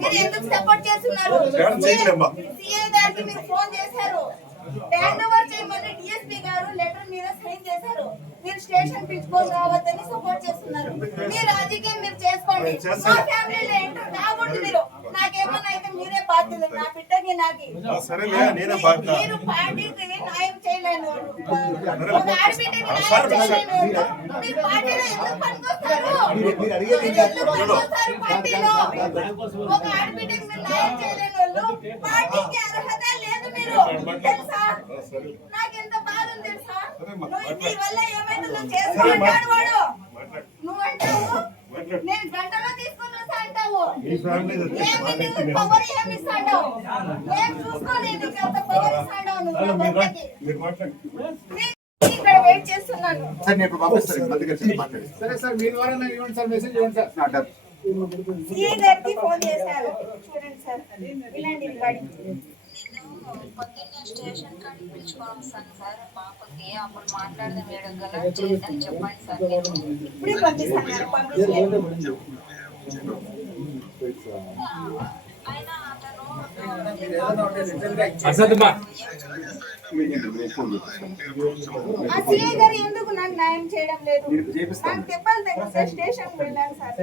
మీరు ఎందుకు సపోర్ట్ చేస్తున్నారు? సీఏ గారికి మీరు ఫోన్ చేశారు, హ్యాండ్ ఓవర్ చేయమని డిఎస్పీ గారు లెటర్ మీద సైన్ చేశారు. మీరు స్టేషన్ పిలుచుకొని రావద్దని సపోర్ట్ చేస్తున్నారు. మీ రాజకీయం మీరు చేసుకోండి, మా ఫ్యామిలీలో ఎంటర్ కాకూడదు. మీరు నాకేమన్నా అయితే మీరే బాధ్యత, నా బిడ్డకి నాకి. మీరు పార్టీకి న్యాయం చేయలేను, ఒక ఆడబిడ్డకి న్యాయం చేయలేను. మీరు పార్టీలో ఎందుకు పనికొస్తారు? పార్టీలో ఒక ఆడబిడ్డకి మీరు న్యాయం చేయలేని వాళ్ళు, పార్టీకి అర్హత లేదు. మీరు తెలుసా, నాకెంత బాధ ఉంది తెలుసా? నీ వల్ల ఏమైతుందో చేసుకుంటాడు వాడు. నువ్వు అంటావు నేను గంటలో తీసుకుని వస్తా అంటావు. ఏమి పవర్ ఏమి ఇస్తాడు? ఏం చూసుకోని నీకు అంత పవర్ ఇస్తాడు? నువ్వు ఇక్కడ వెయిట్ చేస్తున్నాను. సరే సార్, మీ ద్వారా ఇవ్వండి సార్, మెసేజ్ ఇవ్వండి సార్. సీఏ గారికి ఫోన్ చేశారు, చూడండి సార్. ఇలాంటి పొద్దున్నే స్టేషన్ కాడికి పిలుచుకొని వస్తాను సార్ పాపకి. అప్పుడు మాట్లాడదాం, ఏడగల చేయదని చెప్పండి సార్. ఇప్పుడే పంపిస్తాను. అయినా అతను ఆ సీఏ గారు ఎందుకు నాకు న్యాయం చేయడం లేదు? నాకు దెబ్బలు తగ్గితే స్టేషన్ వెళ్ళాను సార్.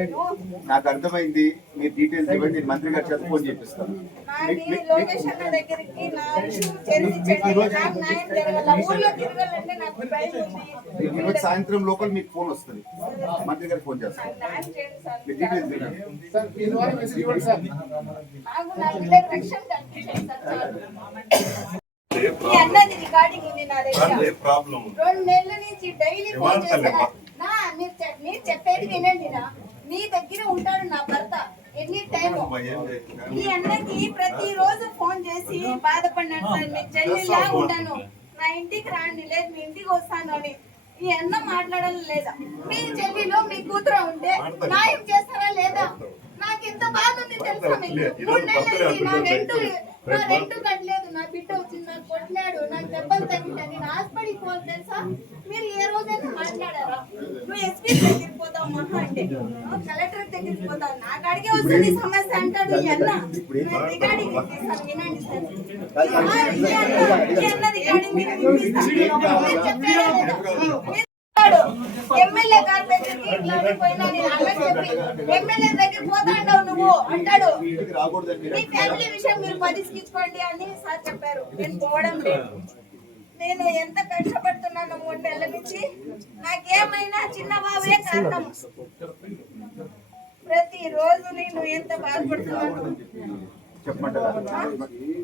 నాకు అర్థమైంది, మీరు డీటెయిల్స్ ఇవ్వండి, నేను మంత్రి గారి చేత ఫోన్ చేపిస్తాను. లొకేషన్ దగ్గరికి నా ఇష్యూ చేర్పించండి, నాకు న్యాయం జరగాల. ఊళ్ళో తిరగాలంటే నాకు భయం ఉంది. ఈరోజు సాయంత్రం లోపల మీకు ఫోన్ వస్తుంది, మంత్రి గారికి ఫోన్ చేస్తాను. న్యాయం చేయండి సార్. డీటెయిల్స్ ఇవ్వండి సార్, మీ ద్వారా మెసేజ్ ఇవ్వండి సార్. నాకు నా బిడ్డకు రక్షణ కల్పించండి సార్. ఈ అన్నది రికార్డింగ్ ఉంది నా దగ్గర. 2 నెలల నుంచి డైలీ ఫోన్ చేస్తాను. మీరు చెప్పేది వినండి. మీ దగ్గర ఉంటాడు నా భర్త ఎనీ టైం. ఈ అన్నకి ప్రతిరోజు ఫోన్ చేసి బాధపడినాను సార్, మీ చెల్లిలా ఉంటాను, నా ఇంటికి రాండి, లేదు మీ ఇంటికి వస్తాను అని. ఈ అన్న మాట్లాడాలి లేదా? మీ చెల్లిలో మీ కూతురు ఉంటే న్యాయం చేస్తారా లేదా? నాకు ఎంత బాధ ఉంది తెలుసా మీకు? 3 నెలలు నా రెంట్ కట్టలేదు, నా బిడ్డ వచ్చింది, నాకు కొట్టినాడు, నాకు దెబ్బలు తగ్గిందని నేను హాస్పిటల్కి పోవాలి తెలుసా? మీరు ఏ రోజైనా మాట్లాడారా? నువ్వు ఎస్పీ దగ్గరికి పోతావు మహా అంటే, కలెక్టర్ దగ్గరికి పోతావు, నా కాడికే వస్తుంది సమస్య అంటాడు ఈ అన్న. రికార్డింగ్ ఇస్తాను వినండి సార్. ఈ అన్న రికార్డింగ్ ఎమ్మెల్యే గారి దగ్గరికి ఇట్లా పోయినా నేను అన్నకి చెప్పి ఎమ్మెల్యే దగ్గర పోతా అంటావు నువ్వు అంటాడు. మీ ఫ్యామిలీ విషయం మీరు పరిష్కరించుకోండి అని సార్ చెప్పారు. నేను పోవడం లేదు. నేను ఎంత కష్టపడుతున్నాను 3 నెలల నుంచి. నాకేమైనా చిన్న బాబే కారణం. ప్రతిరోజు నేను ఎంత బాధపడుతున్నాను.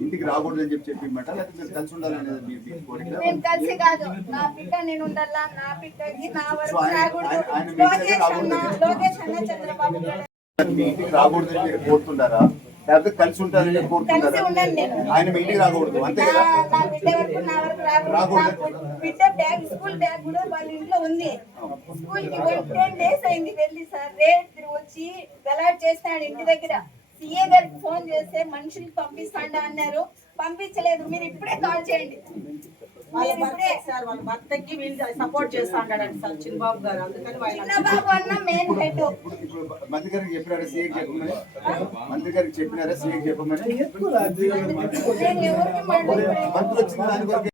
ఇంటికి రాకూడదని చెప్పిమంట, లేకపోతే కలిసి ఉండాలనేది మీ కోరిక? మేము కలిసి కాదు, నా బిడ్డ నేను ఉండాలా, నా బిడ్డకి నా వరకు రాకూడదు. లోకేష్ అన్న చంద్రబాబు మీ ఇంటికి రాకూడదని మీరు కోరుతున్నారా, లేకపోతే కలిసి ఉంటారని కోరుతున్నారా? ఆయన మీ ఇంటికి రాకూడదు అంతే కదా? నా బిడ్డ వరకు నా వరకు రాకూడదు. బిడ్డ బ్యాగ్, స్కూల్ బ్యాగ్ కూడా వాళ్ళ ఇంట్లో ఉంది. స్కూల్ కి 10 డేస్ అయింది వెళ్ళి సార్. రేట్ వచ్చి గలాట్ చేస్తాడు ఇంటి దగ్గర. సీఏ గారికి ఫోన్ చేస్తే మనుషులకి పంపిస్తాండా అన్నారు, పంపించలేదు. మీరు ఇప్పుడే కాల్ చేయండి. వాళ్ళ భర్తకి వీళ్ళు సపోర్ట్ చేస్తాంటాడండి సార్ చిన్నబాబు గారు. అందుకని చిన్నబాబు అన్న మెయిన్ హెడ్. మంత్రి గారికి చెప్పినారా సీఏ చెప్పమని? మంత్రి గారికి చెప్పినారా సీఏ చెప్పమని? నేను ఎవరికి మంత్రి వచ్చింది దాని